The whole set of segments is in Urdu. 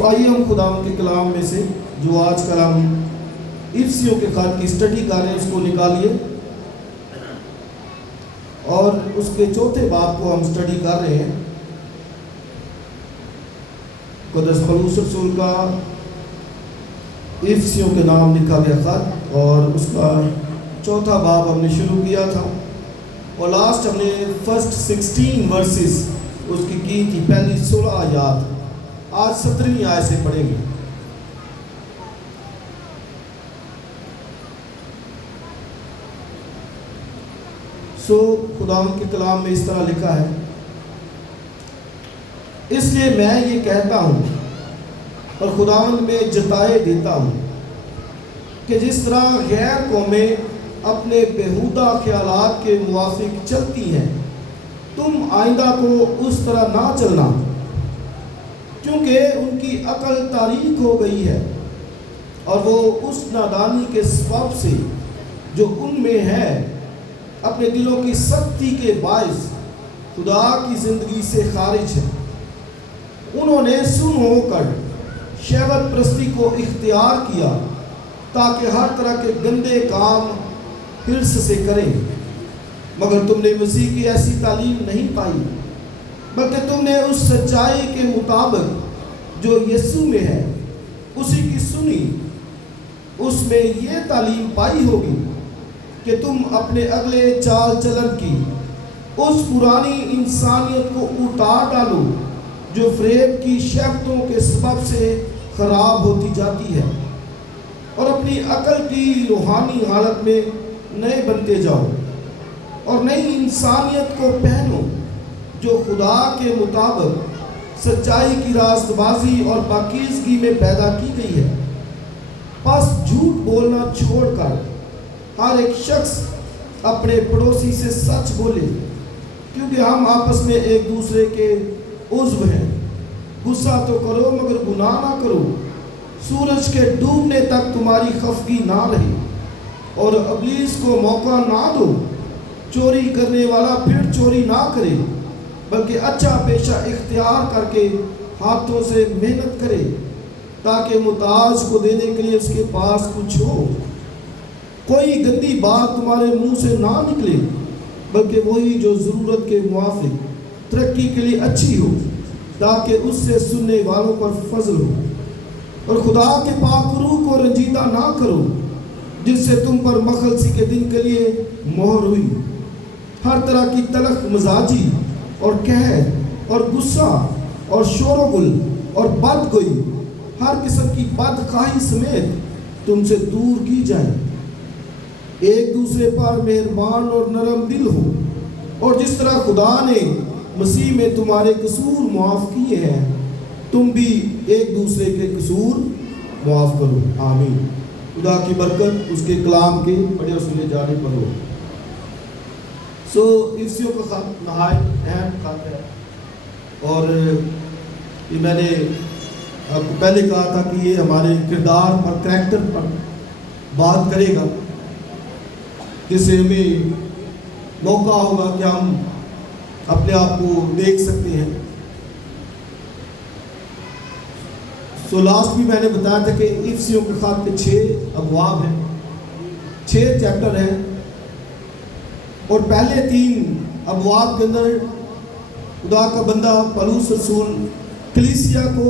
آئیے ہم خداوند کے کلام میں سے جو آج کل ہم افسیوں کے خط کی اسٹڈی کر رہے ہیں اس کو نکالیے، اور اس کے چوتھے باب کو ہم اسٹڈی کر رہے ہیں۔ قدس پولس رسول کا افسیوں کے نام لکھا گیا خط، اور اس کا چوتھا باب ہم نے شروع کیا تھا، اور لاسٹ ہم نے فرسٹ 16 ورسز اس کی تھی، پہلی 16 آیات۔ آج 17ویں آیت سے پڑھیں گے۔ خداوند کے کلام میں اس طرح لکھا ہے، اس لیے میں یہ کہتا ہوں اور خداوند میں جتائے دیتا ہوں کہ جس طرح غیر قومیں اپنے بیہودہ خیالات کے موافق چلتی ہیں، تم آئندہ کو اس طرح نہ چلنا، کیونکہ ان کی عقل تاریک ہو گئی ہے، اور وہ اس نادانی کے سبب سے جو ان میں ہے اپنے دلوں کی سختی کے باعث خدا کی زندگی سے خارج ہے۔ انہوں نے سن ہو کر شہوت پرستی کو اختیار کیا تاکہ ہر طرح کے گندے کام حرص سے کریں، مگر تم نے مسیح کی ایسی تعلیم نہیں پائی، بلکہ تم نے اس سچائی کے مطابق جو یسوع میں ہے اسی کی سنی۔ اس میں یہ تعلیم پائی ہوگی کہ تم اپنے اگلے چال چلن کی اس پرانی انسانیت کو اتار ڈالو جو فریب کی شہوتوں کے سبب سے خراب ہوتی جاتی ہے، اور اپنی عقل کی روحانی حالت میں نئے بنتے جاؤ، اور نئی انسانیت کو پہنو جو خدا کے مطابق سچائی کی راست بازی اور پاکیزگی میں پیدا کی گئی ہے۔ پس جھوٹ بولنا چھوڑ کر ہر ایک شخص اپنے پڑوسی سے سچ بولے، کیونکہ ہم آپس میں ایک دوسرے کے عضو ہیں۔ غصہ تو کرو مگر گناہ نہ کرو، سورج کے ڈوبنے تک تمہاری خفگی نہ رہے، اور ابلیس کو موقع نہ دو۔ چوری کرنے والا پھر چوری نہ کرے، بلکہ اچھا پیشہ اختیار کر کے ہاتھوں سے محنت کرے، تاکہ محتاج کو دینے کے لیے اس کے پاس کچھ ہو۔ کوئی گندی بات تمہارے منہ سے نہ نکلے، بلکہ وہی جو ضرورت کے موافق ترقی کے لیے اچھی ہو، تاکہ اس سے سننے والوں پر فضل ہو۔ اور خدا کے پاک روح کو رنجیدہ نہ کرو، جس سے تم پر مخلصی کے دن کے لیے مہر ہوئی۔ ہر طرح کی تلخ مزاجی اور قہر اور غصہ اور شور و گل اور بد گوئی، ہر قسم کی بد خواہی سمیت تم سے دور کی جائے۔ ایک دوسرے پر مہربان اور نرم دل ہو، اور جس طرح خدا نے مسیح میں تمہارے قصور معاف کیے ہیں، تم بھی ایک دوسرے کے قصور معاف کرو۔ آمین۔ خدا کی برکت اس کے کلام کے پڑھے اور سنے جانے پر ہو۔ افسیوں کا خط نہایت اہم خط ہے، اور یہ میں نے آپ کو پہلے کہا تھا کہ یہ ہمارے کردار پر، کریکٹر پر بات کرے گا، جس سے ہمیں موقع ہوگا کہ ہم اپنے آپ کو دیکھ سکتے ہیں۔ لاسٹ بھی میں نے بتایا تھا کہ افسیوں کے خط کے 6 ابواب ہیں، 6 چیپٹر ہیں، اور پہلے 3 ابواب کے اندر خدا کا بندہ پولس رسول کلیسیا کو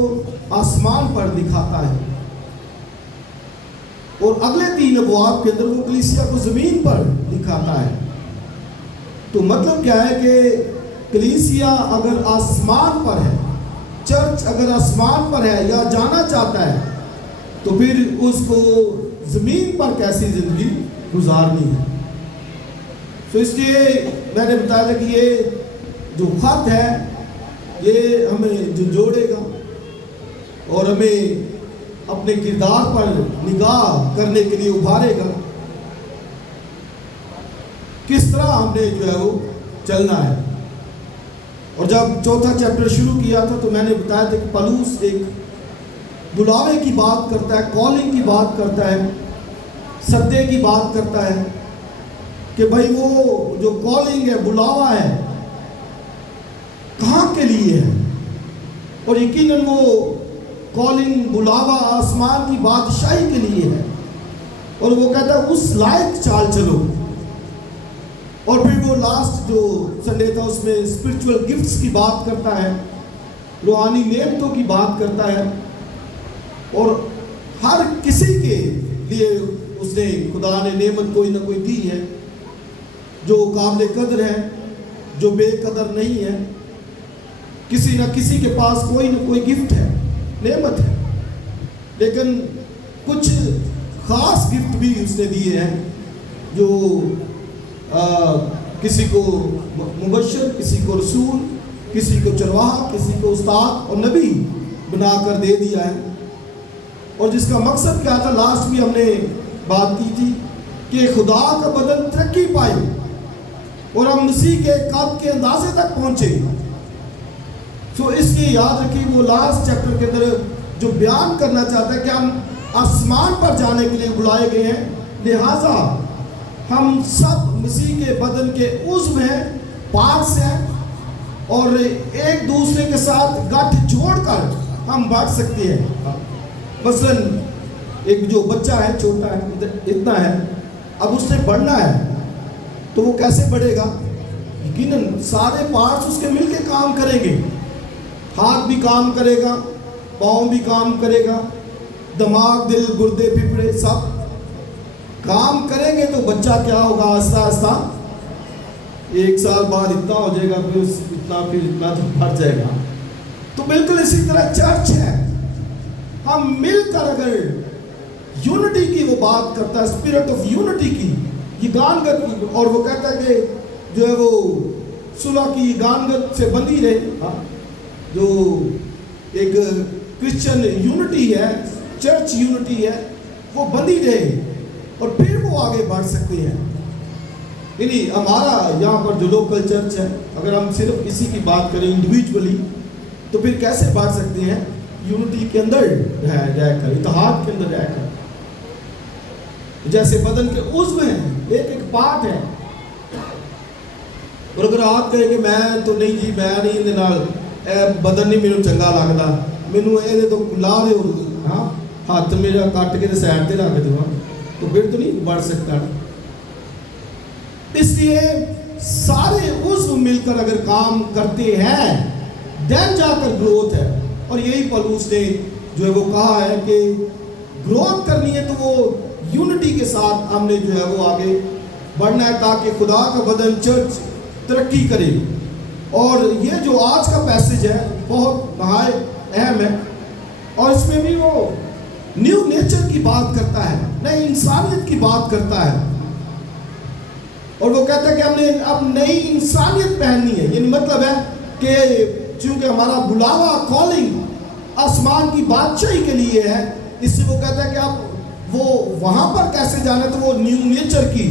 آسمان پر دکھاتا ہے، اور اگلے 3 ابواب کے اندر وہ کلیسیا کو زمین پر دکھاتا ہے۔ تو مطلب کیا ہے کہ کلیسیا اگر آسمان پر ہے، چرچ اگر آسمان پر ہے یا جانا چاہتا ہے، تو پھر اس کو زمین پر کیسی زندگی گزارنی ہے۔ تو اس لیے میں نے بتایا تھا کہ یہ جو خط ہے یہ ہمیں جھنجھوڑے گا اور ہمیں اپنے کردار پر نگاہ کرنے کے لیے ابھارے گا، کس طرح ہم نے جو ہے وہ چلنا ہے۔ اور جب چوتھا چیپٹر شروع کیا تھا تو میں نے بتایا تھا کہ پولس ایک بلاوے کی بات کرتا ہے، کالنگ کی بات کرتا ہے، سدے کی بات کرتا ہے، کہ بھائی وہ جو کالنگ ہے، بلاوا ہے، کہاں کے لیے ہے، اور یقیناً وہ کالنگ بلاوا آسمان کی بادشاہی کے لیے ہے، اور وہ کہتا ہے اس لائق چال چلو. اور پھر وہ لاسٹ جو سنڈے تھا اس میں اسپرچول گفٹس کی بات کرتا ہے، روحانی نعمتوں کی بات کرتا ہے، اور ہر کسی کے لیے اس نے خدا نے نعمت کوئی نہ کوئی دی ہے، جو قابل قدر ہے، جو بے قدر نہیں ہے. کسی نہ کسی کے پاس کوئی نہ کوئی گفٹ ہے، نعمت ہے. لیکن کچھ خاص گفٹ بھی اس نے دیے ہیں، جو کسی کو مبشر، کسی کو رسول، کسی کو چرواہا، کسی کو استاد اور نبی بنا کر دے دیا ہے. اور جس کا مقصد کیا تھا، لاسٹ بھی ہم نے بات کی تھی کہ خدا کا بدن ترقی پائے اور ہم مسیح کے قد کے اندازے تک پہنچے. تو اس لیے یاد رکھیں، وہ لاسٹ چیپٹر کے اندر جو بیان کرنا چاہتا ہے کہ ہم آسمان پر جانے کے لیے بلائے گئے ہیں، لہٰذا ہم سب مسیح کے بدن کے عضو ہیں، پارٹس ہیں، اور ایک دوسرے کے ساتھ گٹھ جوڑ کر ہم بڑھ سکتے ہیں. مثلا ایک جو بچہ ہے، چھوٹا ہے، اتنا ہے، اب اس نے بڑھنا ہے تو وہ کیسے بڑھے گا؟ یقیناً سارے پارٹس اس کے مل کے کام کریں گے. ہاتھ بھی کام کرے گا، پاؤں بھی کام کرے گا، دماغ، دل، گردے، پھپھڑے سب کام کریں گے. تو بچہ کیا ہوگا؟ آہستہ آہستہ 1 سال بعد اتنا ہو جائے گا، پھر اتنا تو بڑھ جائے گا. تو بالکل اسی طرح چرچ ہے. ہم مل کر اگر یونٹی کی وہ بات کرتا ہے، اسپرٹ آف یونٹی کی، یہ گانگت کی، اور وہ کہتا ہے کہ جو ہے وہ صلح کی گانگت سے بندھی رہے، جو ایک کرسچن یونٹی ہے، چرچ یونٹی ہے، وہ بندھی رہے اور پھر وہ آگے بڑھ سکتے ہیں. یعنی ہمارا یہاں پر جو لوکل چرچ ہے، اگر ہم صرف اسی کی بات کریں انڈیویجولی، تو پھر کیسے بڑھ سکتے ہیں؟ یونٹی کے اندر رہ کر، اتحاد کے اندر رہ کر. جیسے بدن کے عضو ہیں، ایک ایک پارٹ ہے. اور اگر آپ کہیں کہ میں تو نہیں جی، میں نہیں بدن نہیں میرے چنگا لگتا، مینوں یہ تو لا دے، ہاں ہاتھ میرا کٹ کے سائڈ تے رکھ دو، تو پھر تو نہیں بڑھ سکتا. اس لیے سارے عضو مل کر اگر کام کرتے ہیں، دین جا کر گروتھ ہے. اور یہی پولس نے جو ہے وہ کہا ہے کہ گروتھ کرنی ہے تو وہ یونٹی کے ساتھ ہم نے جو ہے وہ آگے بڑھنا ہے، تاکہ خدا کا بدن چرچ ترقی کرے. اور یہ جو آج کا پیسج ہے بہت نہایت اہم ہے، اور اس میں بھی وہ نیو نیچر کی بات کرتا ہے، نئی انسانیت کی بات کرتا ہے. اور وہ کہتا ہے کہ ہم نے اب نئی انسانیت پہننی ہے. یعنی مطلب ہے کہ چونکہ ہمارا بلاوا، کالنگ آسمان کی بادشاہی کے لیے ہے، اس سے وہ کہتا ہے کہ اب وہ وہاں پر کیسے جانا ہے، تو وہ نیو نیچر کی،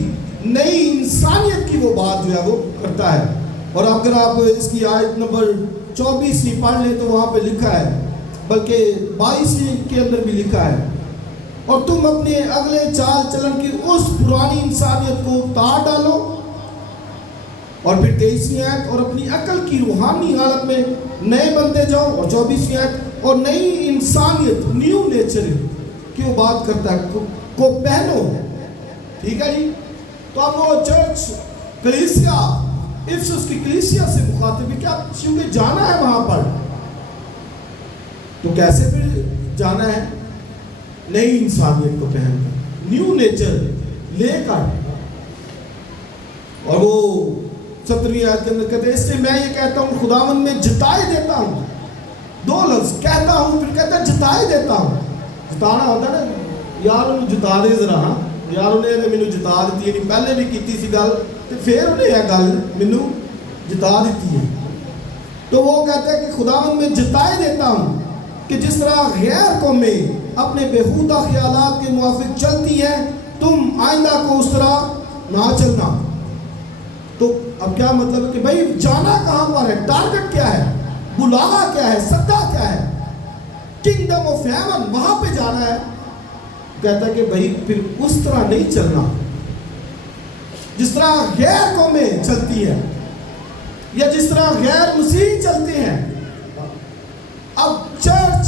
نئی انسانیت کی وہ بات جو ہے وہ کرتا ہے. اور اگر آپ اس کی آیت نمبر 24 پڑھ لیں تو وہاں پہ لکھا ہے، بلکہ 22 کے اندر بھی لکھا ہے، اور تم اپنے اگلے چال چلن کی اس پرانی انسانیت کو اتار ڈالو. اور پھر 23 آیت، اور اپنی عقل کی روحانی حالت میں نئے بنتے جاؤ. اور 24 آیت، اور نئی انسانیت، نیو نیچر کی وہ بات کرتا ہے کو پہنو. ٹھیک ہے جی. تو اب وہ چرچ کلیسیا، افسس کی کلیسیا سے مخاطب ہے، کیا کیونکہ جانا ہے وہاں پر، تو کیسے پھر جانا ہے؟ نئی انسانیت کو پہن کر، نیو نیچر لے کر. اور وہ 17ویں آیت کے اندر کہتے ہیں، اس لیے میں یہ کہتا ہوں خداوند میں جتائے دیتا ہوں. 2 لفظ کہتا ہوں، پھر کہتا ہے جتائے دیتا ہوں. جتانا ہوتا ہے نا، یار انہوں جتا دے ذرا، یار انہیں مینوں جتا دیتی ہے، پہلے بھی کیتی سی گل تو پھر انہیں یہ گل مینوں جتا دیتی ہے. تو وہ کہتا ہے کہ خداوند میں جتائے دیتا ہوں کہ جس طرح غیر قومیں اپنے بےہودہ خیالات کے موافق چلتی ہیں، تم آئندہ کو اس طرح نہ چلنا. تو اب کیا مطلب ہے کہ بھائی جانا کہاں پر ہے، ٹارگٹ کیا ہے، بلاوا کیا ہے، سدا کیا ہے؟ کنگڈم آف ہیون، وہاں پہ جانا ہے. کہتا ہے کہ بھائی پھر اس طرح نہیں چلنا جس طرح غیر قومیں چلتی ہیں، یا جس طرح غیر مسیح چلتے ہیں. اب چرچ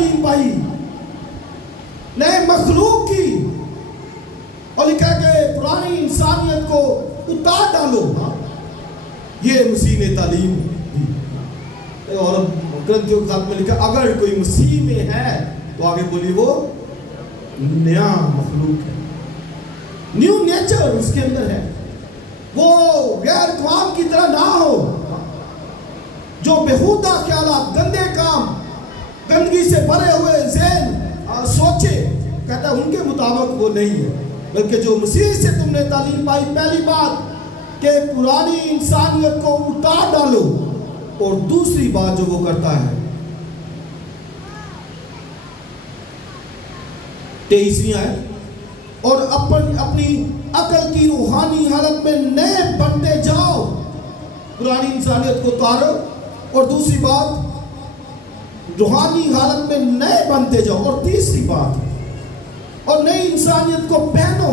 تعلیم پائی نئے مخلوق کی، اور لکھا کہ پرانی انسانیت کو اتار ڈالو. یہ مسیح نے تعلیم دی. اور کرنتھیوں کے خط میں لکھا اگر کوئی مسیح میں ہے تو آگے بولی وہ نیا مخلوق ہے، نیو نیچر اس کے اندر ہے. وہ غیر اقوام کی طرح نہ ہو جو بےہودہ خیالات، گندے کام، گندگی سے بھرے ہوئے ذہن سوچے، کہتا ہے ان کے مطابق وہ نہیں ہے، بلکہ جو مسیح سے تم نے تعلیم پائی، پہلی بات کہ پرانی انسانیت کو اتار ڈالو، اور دوسری بات جو وہ کرتا ہے 23ویں آیت، اور اپنی عقل کی روحانی حالت میں نئے بنتے جاؤ. پرانی انسانیت کو اتارو، اور دوسری بات روحانی حالت میں نئے بنتے جاؤ، اور تیسری بات اور نئی انسانیت کو پہنو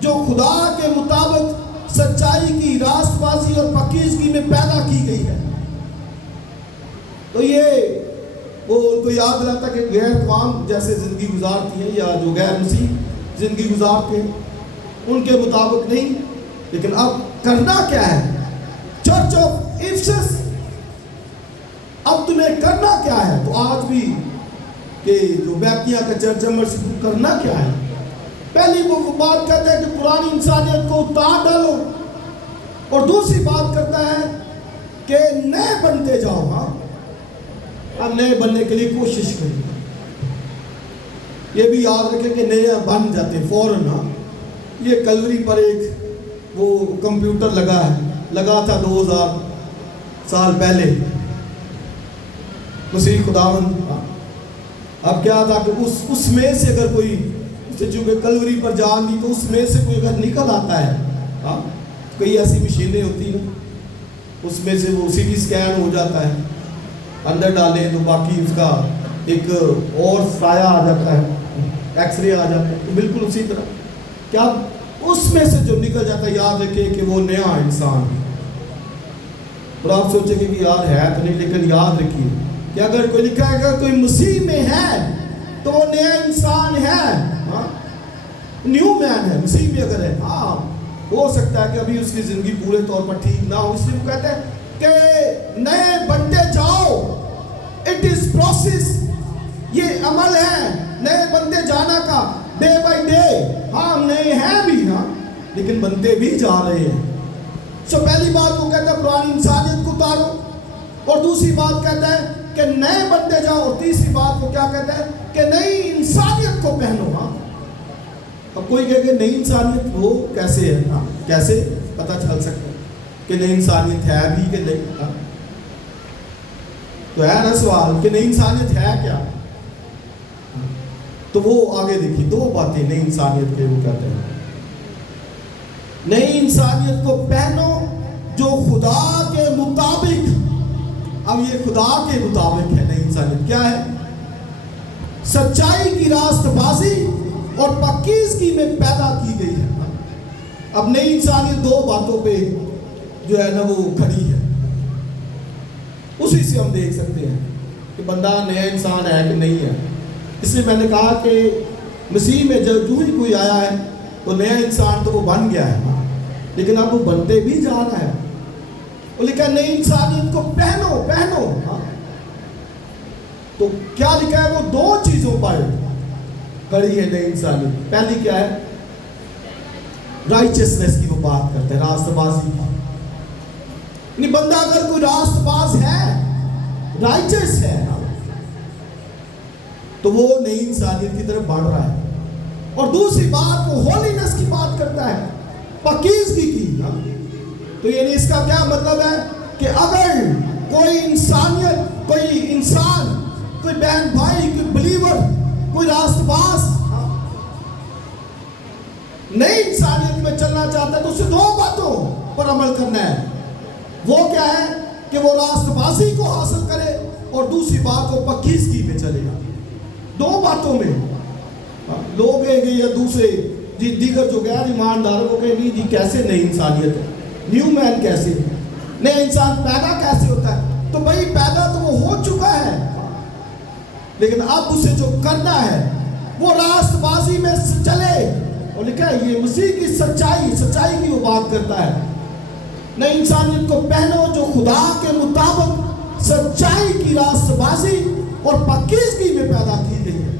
جو خدا کے مطابق سچائی کی، راست بازی اور پاکیزگی میں پیدا کی گئی ہے. تو یہ وہ ان کو یاد دلاتا کہ غیر اقوام جیسے زندگی گزارتی ہیں یا جو غیر مسیح زندگی گزارتے ہیں ان کے مطابق نہیں، لیکن اب کرنا کیا ہے. چرچ آف ایفسس، اب تمہیں کرنا کیا ہے؟ تو آج بھی کہ جو بیکیا کا چرچ کرنا کیا ہے؟ پہلی وہ بات کہتا ہے کہ پرانی انسانیت کو اتار ڈالو، اور دوسری بات کرتا ہے کہ نئے بنتے جاؤ. ہاں، اب نئے بننے کے لیے کوشش کریں. یہ بھی یاد رکھیں کہ نئے بن جاتے ہیں فوراً. ہاں، یہ کلوری پر ایک وہ کمپیوٹر لگا تھا 2000 سال پہلے مسیح خداوند. اب کیا تھا کہ اس میں سے اگر کوئی چونکہ کلوری پر جان دی تو اس میں سے کوئی اگر نکل آتا ہے، ہاں کئی ایسی مشینیں ہوتی ہیں اس میں سے وہ سی ٹی اسکین ہو جاتا ہے، اندر ڈالیں تو باقی اس کا ایک اور سایہ آ جاتا ہے، ایکس رے آ جاتا ہے. تو بالکل اسی طرح کیا اس میں سے جو نکل جاتا ہے، یاد رکھے کہ وہ نیا انسان ہے. اور آپ سوچیں گے کہ یار ہے تو نہیں، لیکن یاد رکھیے کہ اگر کوئی لکھا ہے اگر کوئی مسیح میں ہے تو وہ نیا انسان ہے، نیو مین ہے. مسیح میں اگر ہے، ہاں ہو سکتا ہے کہ ابھی اس کی زندگی پورے طور پر ٹھیک نہ ہو، اس لیے وہ کہتے ہیں کہ نئے بنتے جاؤ. اٹ از پروسیس، یہ عمل ہے نئے بنتے جانا کا، ڈے بائی ڈے. ہاں نئے ہیں بھی، ہاں لیکن بنتے بھی جا رہے ہیں. سو پہلی بات وہ کہتا ہے پرانی انسانیت کو اتارو، اور دوسری بات کہتا ہے کہ نئے بنتے جاؤ، اور تیسری بات وہ کیا کہتا ہے کہ نئی انسانیت کو پہنو. ہاں، اب کوئی کہے کہ نئی انسانیت وہ کیسے ہے؟ ہاں کیسے پتہ چل سکتا ہے کہ نئی انسانیت ہے بھی کہ نہیں؟ ہاں تو ہے نا سوال کہ نئی انسانیت ہے کیا؟ تو وہ آگے دیکھیے دو باتیں نئی انسانیت کے وہ کہتے ہیں. نئی انسانیت کو پہنو جو خدا کے مطابق. اب یہ خدا کے مطابق ہے. نئی انسانیت کیا ہے؟ سچائی کی راست بازی اور پاکیزگی میں پیدا کی گئی ہے. اب نئی انسانیت دو باتوں پہ جو ہے نا وہ کھڑی ہے. اسی سے ہم دیکھ سکتے ہیں کہ بندہ نیا انسان ہے کہ نہیں ہے. اس لیے میں نے کہا کہ مسیح میں جو ہی کوئی آیا ہے تو نیا انسان تو وہ بن گیا ہے، لیکن اب وہ بنتے بھی جا رہا ہے. وہ لکھا ہے نئی انسانیت کو پہنو. تو کیا لکھا ہے؟ وہ دو چیزوں پر کھڑی ہے نئی انسانیت. پہلی کیا ہے؟ رائچسنس کی وہ بات کرتے ہیں، راست بازی کی. یعنی بندہ اگر کوئی راست باز ہے، رائچس ہے، تو وہ نئی انسانیت کی طرف بڑھ رہا ہے. اور دوسری بات وہ ہولینس کی بات کرتا ہے، پاکیزگی کی. تو یعنی اس کا کیا مطلب ہے کہ اگر کوئی انسانیت، کوئی انسان، کوئی بہن بھائی، کوئی بلیور، کوئی راست باز نئی انسانیت میں چلنا چاہتا ہے تو اسے دو باتوں پر عمل کرنا ہے. وہ کیا ہے کہ وہ راست بازی کو حاصل کرے، اور دوسری بات وہ پاکیزگی میں چلے گا. دو باتوں میں لوگ ہیں یا دوسرے دیگر جو غیر ایماندار وہ کہیں گے جی کیسے نئی انسانیت ہے، نیو مین کیسے، نیا انسان پیدا کیسے ہوتا ہے؟ تو بھائی پیدا تو وہ ہو چکا ہے، لیکن اب اسے جو کرنا ہے وہ راست بازی میں چلے. اور لکھا ہے یہ مسیح کی سچائی کی وہ بات کرتا ہے. نئی انسانیت کو پہنو جو خدا کے مطابق سچائی کی راست بازی اور پاکیزگی میں پیدا کی گئی ہے.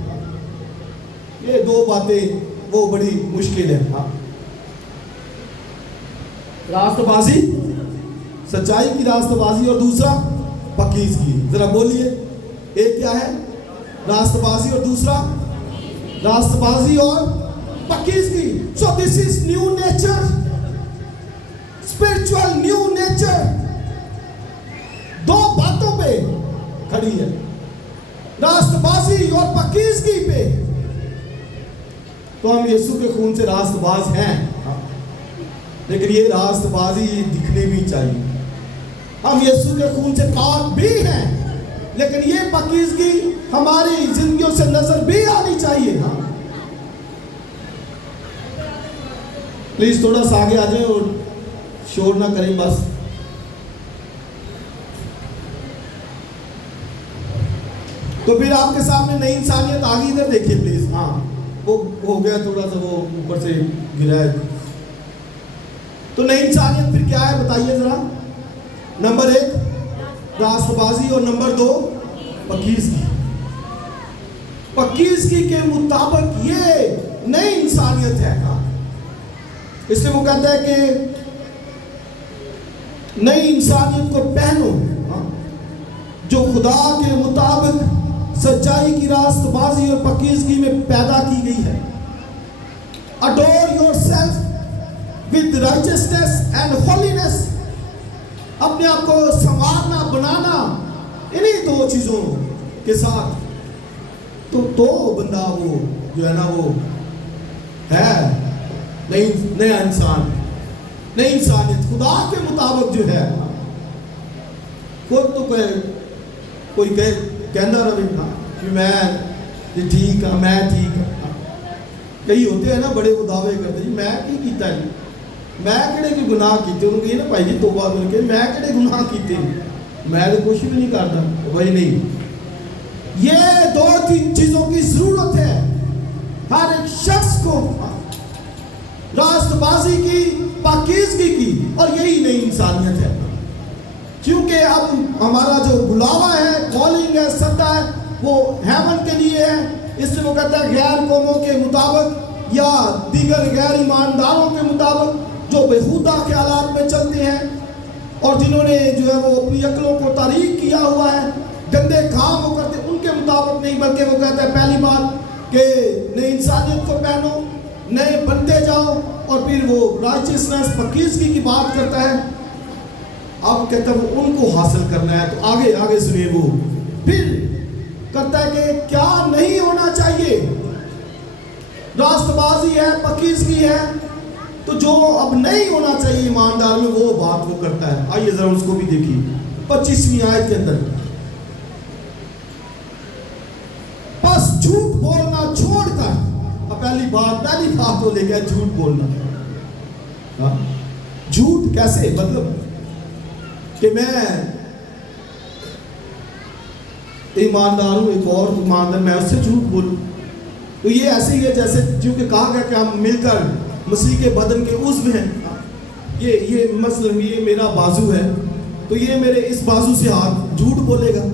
یہ دو باتیں وہ بڑی مشکل ہے. راست بازی, سچائی کی راست بازی, اور دوسرا پاکیزگی. ذرا بولیے, ایک کیا ہے راست بازی اور دوسرا راست بازی اور پاکیزگی. So this is new nature, spiritual new nature. دو باتوں پہ کھڑی ہے, راست بازی اور پاکیزگی پہ. تو ہم یسوع کے خون سے راست باز ہیں, لیکن یہ راست بازی دکھنی بھی چاہیے. ہم یسوع کے خون سے پاک بھی ہیں, لیکن یہ پاکیزگی ہماری زندگیوں سے نظر بھی آنی چاہیے. پلیز تھوڑا سا آگے آ جائیں اور شور نہ کریں بس. تو پھر آپ کے سامنے نئی انسانیت آ گئی, ادھر دیکھیے پلیز. وہ ہو گیا تھوڑا سا, وہ اوپر سے گرا ہے. تو نئی انسانیت پھر کیا ہے بتائیے ذرا. نمبر 1 راست بازی, اور نمبر 2 پاکیزگی. پاکیزگی کے مطابق یہ نئی انسانیت ہے. اس لیے وہ کہتا ہے کہ نئی انسانیت کو پہنو جو خدا کے مطابق سچائی کی راست بازی اور پاکیزگی میں پیدا کی گئی ہے. Adore yourself with righteousness and holiness. اپنے آپ کو سنوارنا, بنانا انہی دو چیزوں کے ساتھ. تو بندہ وہ جو ہے نا وہ ہے نیا انسان, نئی انسانیت خدا کے مطابق جو ہے. خود تو کوئی کہنا رہے کہ میں ٹھیک ہوں, میں ٹھیک ہوں. کئی ہوتے ہیں نا بڑے وہ دعوے کرتے, جی میں کی کیتا ہے, میں کہڑے کی گناہ کیتے. انہوں نے کہا نا بھائی جی توبہ کر کے, میں کہڑے گناہ کیتے, میں تو کچھ بھی نہیں کرتا. بھائی نہیں, یہ 2-3 چیزوں کی ضرورت ہے ہر ایک شخص کو, راست بازی کی, پاکیزگی کی, اور یہی نئی انسانیت ہے. کیونکہ اب ہمارا جو بلاوا ہے, کالنگ ہے, سدا ہے, وہ ہیون کے لیے ہے. اس سے وہ کہتا ہے غیر قوموں کے مطابق یا دیگر غیر ایمانداروں کے مطابق جو بےہودہ خیالات میں چلتے ہیں, اور جنہوں نے جو ہے وہ اپنی عقلوں کو تاریک کیا ہوا ہے, گندے کام وہ کرتے, ان کے مطابق نہیں, بلکہ وہ کہتا ہے پہلی بات کہ نئی انسانیت کو پہنو, نئے بنتے جاؤ. اور پھر وہ رائچسنس, پاکیزگی کی بات کرتا ہے. اب کہتا ہے وہ ان کو حاصل کرنا ہے. تو آگے سنیے, وہ پھر کرتا ہے کہ کیا نہیں ہونا چاہیے. راست بازی ہے, پاکیزگی ہے, تو جو اب نہیں ہونا چاہیے ایماندار میں وہ بات وہ کرتا ہے. آئیے ذرا اس کو بھی دیکھیے 25ویں آیت کے اندر. بس جھوٹ بولنا چھوڑ کر, پہلی بات وہ لے گیا جھوٹ بولنا. جھوٹ کیسے, مطلب کہ میں ایماندار ہوں, ایک اور ایماندار, میں اس سے جھوٹ بولوں. تو یہ ایسے ہی ہے جیسے کیونکہ کہا گیا کہ ہم مل کر مسیح کے بدن کے عضو ہیں. یہ مثلا یہ میرا بازو ہے, تو یہ میرے اس بازو سے ہاتھ جھوٹ بولے گا.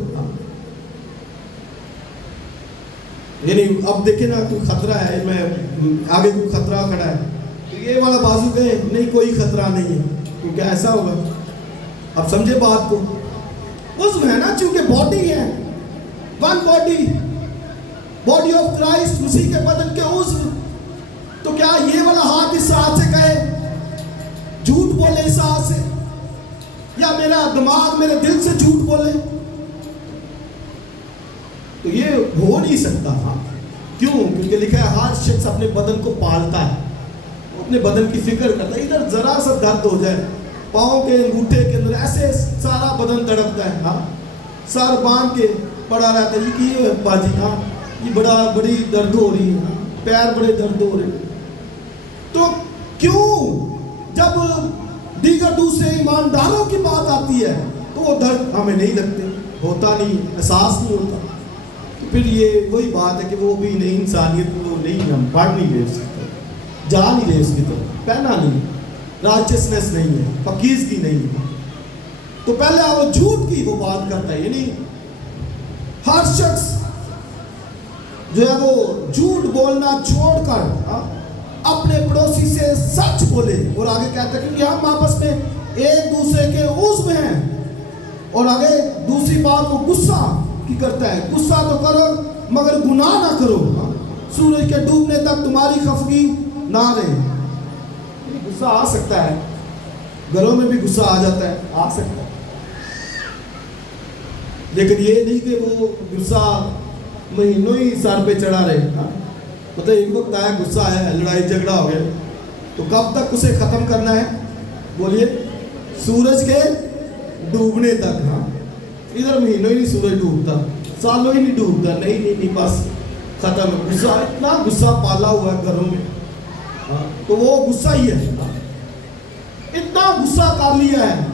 یعنی اب دیکھیں نا کوئی خطرہ ہے, میں آگے کوئی خطرہ کھڑا ہے, تو یہ والا بازو کہے نہیں کوئی خطرہ نہیں ہے, تو کیا ایسا ہوگا؟ اب سمجھے بات کو. عضو ہے نا, چونکہ باڈی ہے, ون باڈی آف کرائسٹ, مسیح کے بدن کے عضو. تو کیا یہ والا ہاتھ اس ہاتھ سے کہے جھوٹ بولے اس ہاتھ سے, یا میرا دماغ میرے دل سے جھوٹ بولے؟ تو یہ ہو نہیں سکتا. کیوں؟ کیونکہ لکھا ہے ہر شخص اپنے بدن کو پالتا ہے, اپنے بدن کی فکر کرتا ہے. ادھر ذرا سا درد ہو جائے پاؤں کے انگوٹھے کے اندر, ایسے سارا بدن تڑپتا ہے. سر باندھ کے پڑا رہتا ہے, یہ کی باجی, یہ بڑی درد ہو رہی ہے, پیر بڑے درد ہو رہے. تو کیوں جب دیگر دوسرے ایمانداروں کی بات آتی ہے تو وہ درد ہمیں نہیں لگتے, ہوتا نہیں, احساس نہیں ہوتا. پھر یہ وہی بات ہے کہ وہ بھی نہیں انسانیت وہ نہیں، ہم پڑھ نہیں رہے اس کی طرف، جا نہیں رہے اس کی طرف، پہنا نہیں، رائچسنس نہیں ہے، پاکیزگی نہیں ہے. تو پہلے وہ جھوٹ کی وہ بات کرتا ہے. یعنی ہر شخص جو ہے وہ جھوٹ بولنا چھوڑ کر اپنے پڑوسی سے سچ بولے. اور آگے کہتا ہے کہ ہم آپس میں ایک دوسرے کے عضو ہیں. اور آگے دوسری بات وہ غصہ کی کرتا ہے. غصہ تو کرو مگر گناہ نہ کرو، سورج کے ڈوبنے تک تمہاری خفگی نہ رہے. غصہ آ سکتا ہے، گھروں میں بھی غصہ آ جاتا ہے، آ سکتا ہے، لیکن یہ نہیں کہ وہ غصہ مہینوں ہی سر پہ چڑھا رہے. مطلب ایک وقت آیا غصہ ہے، لڑائی جھگڑا ہو گیا، تو کب تک اسے ختم کرنا ہے؟ بولیے سورج کے ڈوبنے تک. ادھر مہینوں ہی نہیں سورج ڈوبتا، سالوں ہی نہیں ڈوبتا، نہیں بس ختم. غصہ اتنا غصہ پالا ہوا ہے گھروں میں، تو وہ غصہ ہی ہے، اتنا غصہ کر لیا ہے.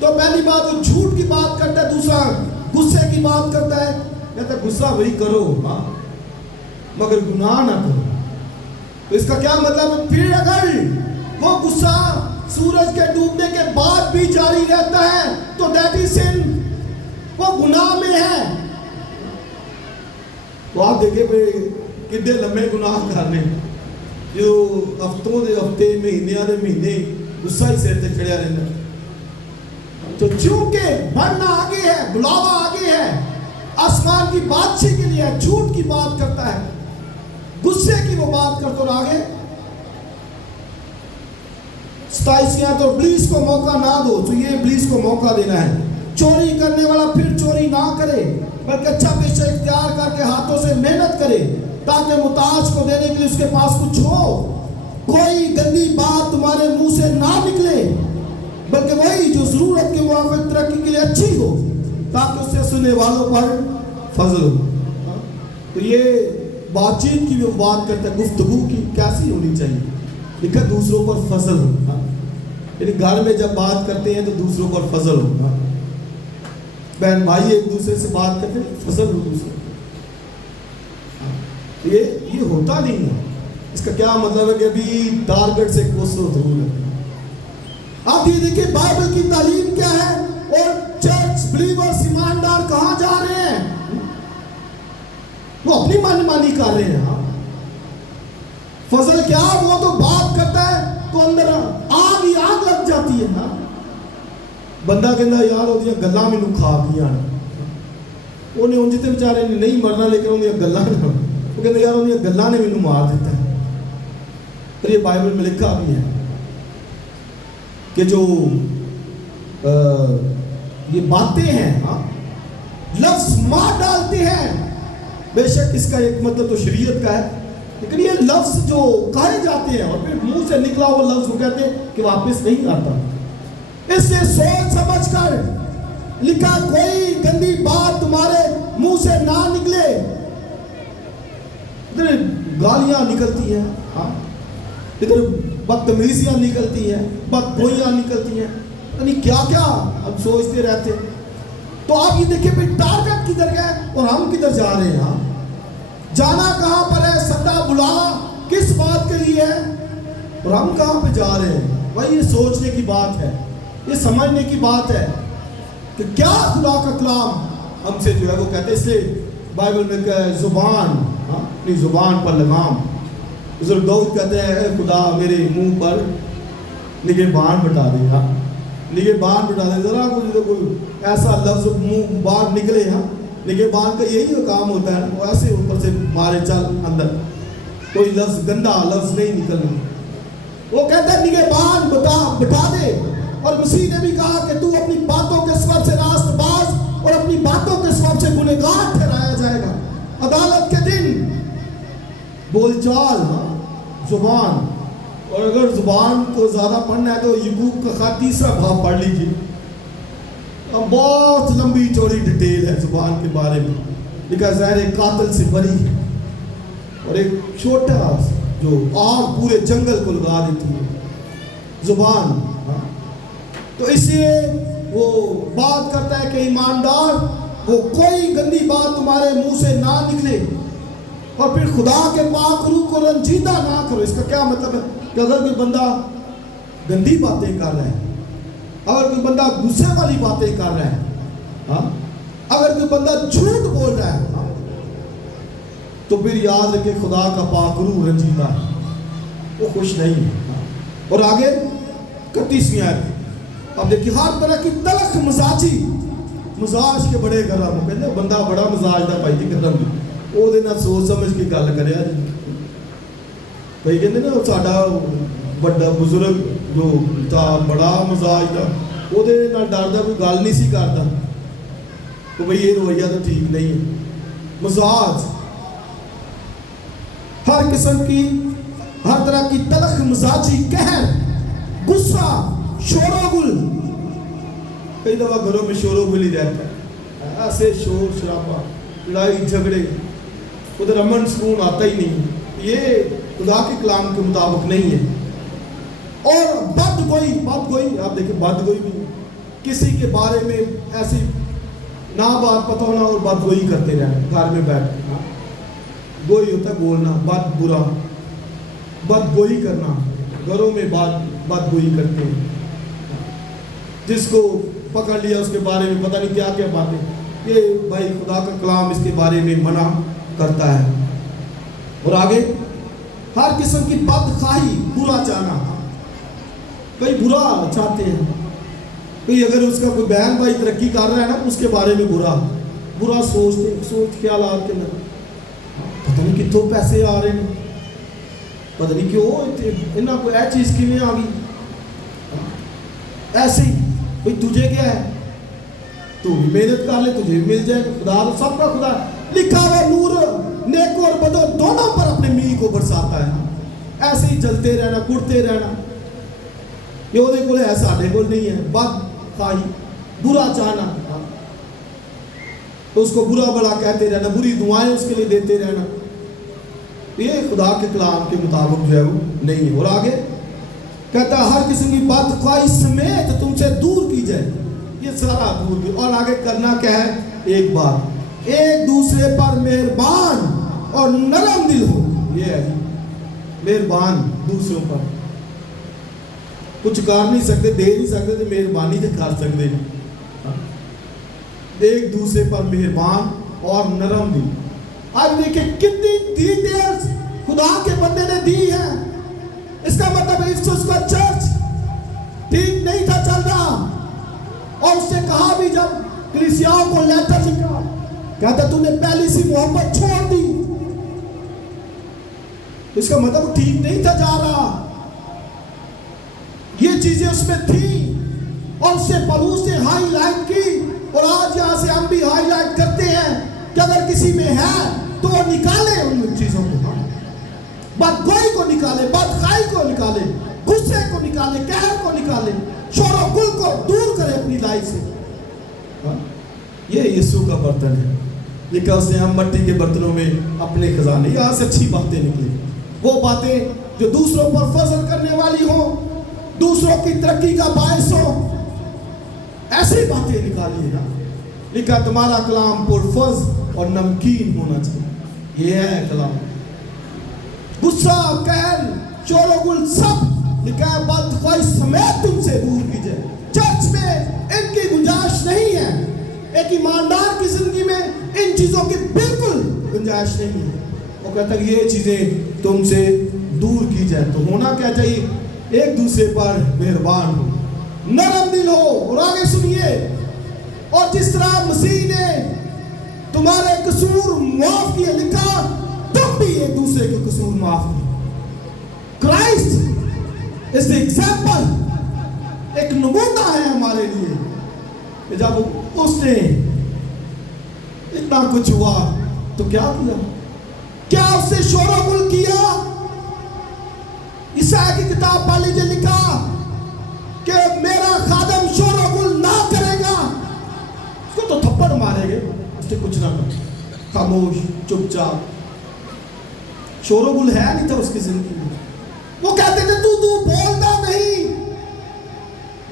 تو پہلی بات وہ جھوٹ کی بات کرتا ہے، دوسرا غصے کی بات کرتا ہے. کہتا ہے غصہ وہی کرو مگر گناہ نہ کرو. تو اس کا کیا مطلب ہے؟ پھر اگر وہ غصہ سورج کے ڈوبنے کے بعد بھی جاری رہتا ہے تو دیٹ از سن، وہ گناہ میں ہے. تو آپ دیکھیں بھائی کتنے لمبے گناہ کرنے، جو ہفتوں دے ہفتے، مہینے دے مہینے غصہ ہی سر تے چڑھیا رہتا. تو چونکہ بڑھنا آگے ہے، بلاوا آگے ہے، آسمان کی بادشاہی کے لیے جھوٹ کی بات کرتا ہے، غصے کی وہ بات کرتا. اور آگے 27 تو ابلیس کو موقع نہ دو. تو یہ ابلیس کو موقع دینا ہے. چوری کرنے والا پھر چوری نہ کرے بلکہ اچھا پیشہ اختیار کر کے ہاتھوں سے محنت کرے تاکہ محتاج کو دینے کے لیے اس کے پاس کچھ ہو. کوئی گندی بات تمہارے منہ سے نہ نکلے بلکہ وہی جو ضرورت کے موافق ترقی کے لیے اچھی ہو تاکہ اس سے سننے والوں پر فضل ہو. تو یہ بات چیت کی بھی بات کرتا ہے، گفتگو کی کیسی ہونی چاہیے. لکھا دوسروں پر فضل ہو. یعنی گھر میں جب بات کرتے ہیں تو دوسروں پر فضل ہو. بہن بھائی ایک دوسرے سے بات کرتے ہیں، فضل ہو دوسرے. یہ ہوتا نہیں ہے. اس کا کیا مطلب ہے کہ ابھی ٹارگٹ سے کوسوں دور ہے. آپ یہ دیکھیں بائبل کی تعلیم کیا ہے اور چرچ بلیورز ایماندار کہاں جا رہے ہیں؟ وہ اپنی مانی مانی کر رہے ہیں. فضل کیا؟ وہ تو بات کرتا ہے تو اندر آگ ہی آگ لگ جاتی ہے نا. بندہ کہتا یار وہ گلاں مینوں کھا گیا، انہیں ان جتے بیچارے نے نہیں مرنا لیکن انہیں گلاں نے، وہ کہتا یار انہیں گلاں نے مینوں مار دیتا ہے. تو یہ بائبل میں لکھا بھی ہے کہ جو یہ باتیں ہیں لفظ مار ڈالتے ہیں. بے شک اس کا ایک مطلب تو شریعت کا ہے، لیکن یہ لفظ جو کہے جاتے ہیں اور پھر منہ سے نکلا وہ لفظ وہ کہتے ہیں کہ واپس نہیں آتا. اس سے سوچ سمجھ کر لکھا کوئی گندی بات تمہارے منہ سے نہ نکلے. ادھر گالیاں نکلتی ہیں، ادھر بدتمیزیاں نکلتی ہیں، بدگوئیاں نکلتی ہیں، یعنی کیا کیا ہم سوچتے رہتے ہیں. تو آپ یہ دیکھیں بھائی ٹارگٹ کدھر گئے اور ہم کدھر جا رہے ہیں. جانا کہاں پر ہے؟ سدا بلاوا کس بات کے لیے ہے اور ہم کہاں پہ جا رہے ہیں؟ بھائی یہ سوچنے کی بات ہے، یہ سمجھنے کی بات ہے کہ کیا خدا کا کلام ہم سے جو ہے وہ کہتے ہیں. اس لیے بائبل میں کہ زبان، اپنی زبان پر لگام. حضرت داؤد کہتے ہیں اے خدا میرے منہ پر نگہبان بٹھا دے. نگہبان بٹھا دے. ذرا کوئی ایسا لفظ منہ باہر نکلے. نگہبان کا یہی کام ہوتا ہے، وہ ایسے اوپر سے مارے چل اندر، کوئی لفظ گندا لفظ نہیں نکلنا. وہ کہتا ہے نگہبان بٹھا دے. اور مسیح نے بھی کہا کہ تو اپنی باتوں کے سبب سے راست باز اور اپنی باتوں کے سبب سے گنہگار ٹھہرایا جائے گا. عدالت کے دن بول چال، زبان. اور اگر زبان کو زیادہ پڑھنا ہے تو یعقوب کا خط 3 باب پڑھ لیجیے. بہت لمبی چوڑی ڈیٹیل ہے زبان کے بارے میں. لکھا زہر قاتل سے بری اور ایک چھوٹا جو آگ پورے جنگل کو لگا دیتی ہے زبان. تو اس لیے وہ بات کرتا ہے کہ ایماندار وہ کوئی گندی بات تمہارے منہ سے نہ نکلے، اور پھر خدا کے پاک روح کو رنجیدہ نہ کرو۔ اس کا کیا مطلب ہے کہ اگر کوئی بندہ گندی باتیں کر رہا ہے، اگر کوئی بندہ غصے والی باتیں کر رہا ہے، اگر کوئی بندہ جھوٹ بول رہا ہے، تو پھر یاد رکھے خدا کا پاک روح رنجیدہ ہے، وہ خوش نہیں ہے۔ اور آگے 31ویں آیت، اب دیکھیے، ہر طرح کی تلخ مزاجی، مزاج کے بڑے گرم، وہ کہتے ہیں بندہ بڑا مزاج دا پائی دی گرم، وہ دے نہ سوچ سمجھ کے گل کرے۔ بھائی کہتے ہیں نا ساڈا بڑا بزرگ جو تھا بڑا مزاج دا، وہ دے نہ ڈردا کوئی گل نہیں سی کرتا، تو بھئی یہ رویہ تو ٹھیک نہیں ہے۔ مزاج، ہر قسم کی، ہر طرح کی تلخ مزاجی، قہر، غصہ، شور و گل۔ کئی دفعہ گھروں میں شور و گل ہی رہتا ہے، ایسے شور شرابہ، لڑائی جھگڑے، ادھر امن سکون آتا ہی نہیں، یہ خدا کے کلام کے مطابق نہیں ہے۔ اور بد گوئی، بد گوئی، آپ دیکھیں بد گوئی بھی، کسی کے بارے میں ایسی نہ بات پتہ ہونا اور بد گوئی کرتے رہنا، گھر میں بیٹھ کے گوئی ہوتا ہے بولنا، بد برا، بد گوئی کرنا، گھروں میں بد گوئی کرتے ہیں، جس کو پکڑ لیا اس کے بارے میں پتہ نہیں کیا کیا باتیں، یہ بھائی خدا کا کلام اس کے بارے میں منع کرتا ہے۔ اور آگے، ہر قسم کی بدخواہی، برا چاہنا، کئی برا چاہتے ہیں، کوئی اگر اس کا کوئی بہن بھائی ترقی کر رہا ہے نا، اس کے بارے میں برا سوچتے، سوچ خیالات کے اندر، پتہ نہیں کتوں پیسے آ رہے ہیں، پتہ نہیں کیوں انہاں کو اے چیز کی میں آ گئی، ایسے ہی بھئی تجھے کیا ہے، تو بھی محنت کر لے، تجھے بھی مل جائے، خدا سب کا خدا لکھا ہوا نور نیک اور بدو دونوں پر اپنے میل کو برساتا ہے۔ ایسے ہی جلتے رہنا، کڑتے رہنا، یہ وہ دیکھو ہے، ساڑھے کو نہیں ہے، بد خواہی، برا چاہنا، تو اس کو برا بڑا کہتے رہنا، بری دعائیں اس کے لیے دیتے رہنا، یہ خدا کے کلام کے مطابق جو ہے وہ نہیں ہے۔ اور آگے کہتا ہے ہر قسم کی بد خواہی سمیت تم سے دور کی جائے، یہ سارا دور کی، اور آگے کرنا کیا ہے، ایک بات، ایک دوسرے پر مہربان اور نرم دل ہو، یہ ہے جی، مہربان دوسروں پر، کچھ کر نہیں سکتے، دے نہیں سکتے، تو مہربانی تو کر سکتے ہیں، ایک دوسرے پر مہربان اور نرم دل۔ آج دیکھیں کتنی ڈیٹیلز خدا کے بندے نے دی ہے، اس کا مطلب افسس کا چرچ ٹھیک نہیں تھا چل رہا، اور اس سے کہا بھی جب کلیسیاؤں کو لیٹر لکھا، کہتا تو نے پہلی سی محبت چھوڑ دی، اس کا مطلب ٹھیک نہیں تھا جا رہا، یہ چیزیں اس میں تھیں، اور اس سے پلوس نے ہائی لائٹ کی، اور آج یہاں سے ہم بھی ہائی لائٹ کرتے ہیں کہ اگر کسی میں ہے تو وہ نکالے ان چیزوں کو، بد گوئی کو نکالے، بد خواہی کو نکالے، غصے کو نکالے، قہر کو نکالے، شور و گل کو دور کرے اپنی لائف سے۔ یہ یسوع کا برتن ہے، لکھا اس نے ہم مٹی کے برتنوں میں اپنے خزانے، یہاں سے اچھی باتیں نکلی، وہ باتیں جو دوسروں پر فضل کرنے والی ہوں، دوسروں کی ترقی کا باعث ہوں، ایسی باتیں نکالی ہے۔ لکھا تمہارا کلام پرفض اور نمکین ہونا چاہیے، یہ ہے کلام۔ غصہ، قہر، شور و گل سب لکھا ہے بدخواہی سمیت تم سے دور کی جائے۔ چرچ میں ان کی گنجائش نہیں ہے، ایک ایماندار کی زندگی میں ان چیزوں کی بالکل گنجائش نہیں ہے۔ وہ کہتا ہے یہ چیزیں تم سے دور کی جائے، تو ہونا کیا چاہیے، ایک دوسرے پر مہربان ہو، نرم دل ہو۔ اور آگے سنیے، اور جس طرح مسیح نے تمہارے قصور معاف کیے، لکھا تم بھی ایک دوسرے کے قصور معاف کیے۔ کرائسٹ اس ایگزامپل، ایک نمونہ ہے ہمارے لیے کہ جب اس نے اتنا کچھ ہوا تو کیا کیا، کیا اس نے شور و گل کیا؟ عیسائی کی کتاب پڑھ لیجیے، لکھا کہ میرا خادم شور و گل نہ کرے گا، اس کو تو تھپڑ مارے گے، اس نے کچھ نہ کہا، خاموش چپ چاپ، شور و گل ہے نہیں تھا اس کی زندگی میں۔ وہ کہتے تھے تو بولتا نہیں،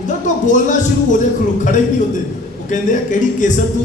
ادھر تو بولنا شروع ہو جائے، کھڑے ہی نہیں ہوتے، وہ کہتے ہیں کیڑی کیسر تو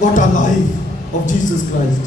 What a life of Jesus Christ,